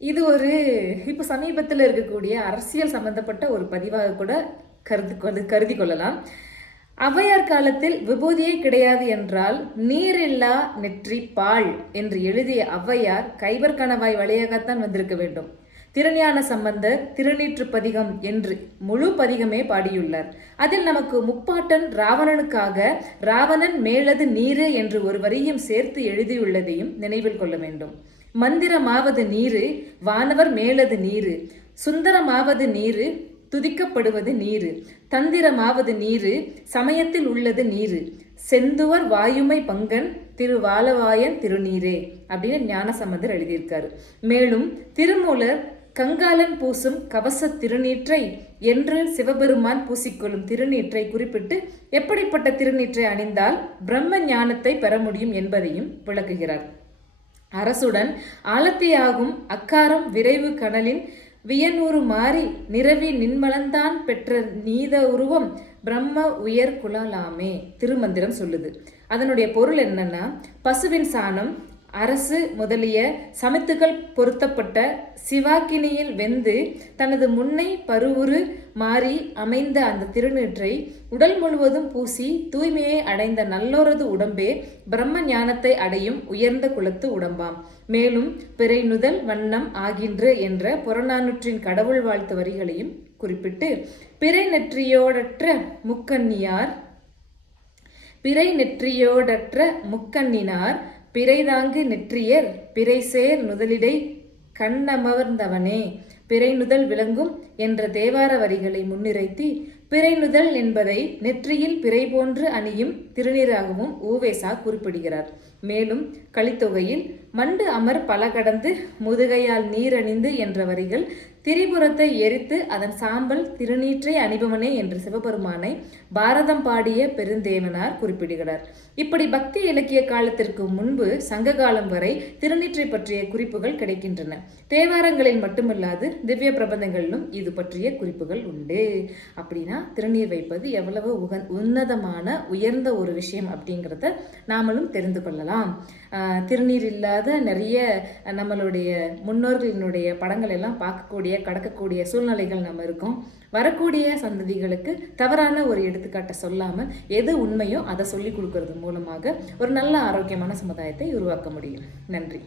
இது ஒரு இப்போ சமீபத்தில் இருக்கக்கூடிய அரசியல் சம்பந்தப்பட்ட ஒரு பதிவாக கூட கருதி கொள்ளலாம். ஔவையார் காலத்தில் விபூதியே கிடையாது என்றால் நீரில்லா நெற்றி பால் என்று எழுதிய ஔவையார் கைவர் கணவாய் வழியாகத்தான் வந்திருக்க வேண்டும். திருஞான சம்பந்தர் திருநீற்று பதிகம் என்று முழு பதிகமே பாடியுள்ளார். அதில் நமக்கு முப்பாட்டன் ராவணனுக்காக ராவணன் மேலது நீரு என்று ஒரு வரியும் சேர்த்து எழுதியுள்ளதையும் நினைவில் கொள்ள வேண்டும். மந்திரமாவது நீரு, வானவர் மேலது நீரு, சுந்தரமாவது நீரு, துதிக்கப்படுவது நீரு, தந்திரமாவது நீரு, சமயத்தில் உள்ளது நீரு, செந்துவர் வாயுமை பங்கன் திருவாலவாயன் திருநீரே அப்படின்னு ஞானசம்பந்தர் எழுதியிருக்காரு. மேலும் திருமூலர் கங்காலன் பூசும் கவச திருநீற்றை என்று சிவபெருமான் பூசிக்கொள்ளும் திருநீற்றை குறிப்பிட்டு எப்படிப்பட்ட திருநீற்றை அணிந்தால் பிரம்ம ஞானத்தை பெற முடியும் என்பதையும் விளக்குகிறார். அரசுடன் ஆலத்தியாகும் அக்காரம் விரைவு கனலின் வியனூறு மாறி நிறவி நின்மலந்தான் பெற்ற நீத உருவம் பிரம்ம உயர் குலலாமே திருமந்திரம் சொல்லுது. அதனுடைய பொருள் என்னன்னா, பசுவின் சாணம், அரசு முதலிய சமத்துகள் பொருத்தப்பட்ட சிவாக்கினியில் வெந்து தனது முன்னை பருவுரு மாறி அமைந்த அந்த திருநீற்றை உடல் முழுவதும் பூசி தூய்மையை அடைந்த நல்லோரது உடம்பே பிரம்ம ஞானத்தை அடையும் உயர்ந்த குலத்து உடம்பாம். மேலும் பிறை நுதல் வண்ணம் ஆகின்ற என்ற புறநானூற்றின் கடவுள் வாழ்த்து வரிகளையும் குறிப்பிட்டு பிறை நெற்றியோடற்ற முக்கண்ணினார் பிறைதாங்கு நெற்றியர் பிறைசேர் நுதலிடை கண்ணமர்ந்தவனே பிறை நுதல் விளங்கும் என்ற தேவார வரிகளை முன்னிறுத்தி பிறை நுதல் என்பதை நெற்றியில் பிறை போன்று அணியும் திருநீராகவும் ஊவேசா குறிப்பிடுகிறார். மேலும் கலித்தொகையில் மண்டு அமர் பல கடந்து முதுகையால் நீரணிந்து என்ற வரிகள் திரிபுரத்தை எரித்து அதன் சாம்பல் திருநீற்றை அணிபவனே என்று சிவபெருமானை பாரதம் பாடிய பெருந்தேவனார் குறிப்பிடுகிறார். இப்படி பக்தி இலக்கிய காலத்திற்கு முன்பு சங்க காலம் வரை திருநீற்றை பற்றிய குறிப்புகள் கிடைக்கின்றன. தேவாரங்களில் மட்டுமல்லாது திவ்ய பிரபந்தங்களிலும் இது பற்றிய குறிப்புகள் உண்டு. அப்படின்னா திருநீர் வைப்பது எவ்வளவு உன்னதமான உயர்ந்த ஒரு விஷயம் அப்படிங்கிறத நாமளும் தெரிந்து கொள்ளலாம். திருநீர் இல்லாத நிறைய நம்மளுடைய முன்னோர்களினுடைய படங்கள் எல்லாம் பார்க்கக்கூடிய கடக்கக்கூடிய சூழ்நிலைகள் நம்ம இருக்கோம். வரக்கூடிய சந்ததிகளுக்கு தவறான ஒரு எடுத்துக்காட்டை சொல்லாமல் எது உண்மையோ அதை சொல்லி கொடுக்கறது மூலமாக ஒரு நல்ல ஆரோக்கியமான சமுதாயத்தை உருவாக்க முடியும். நன்றி.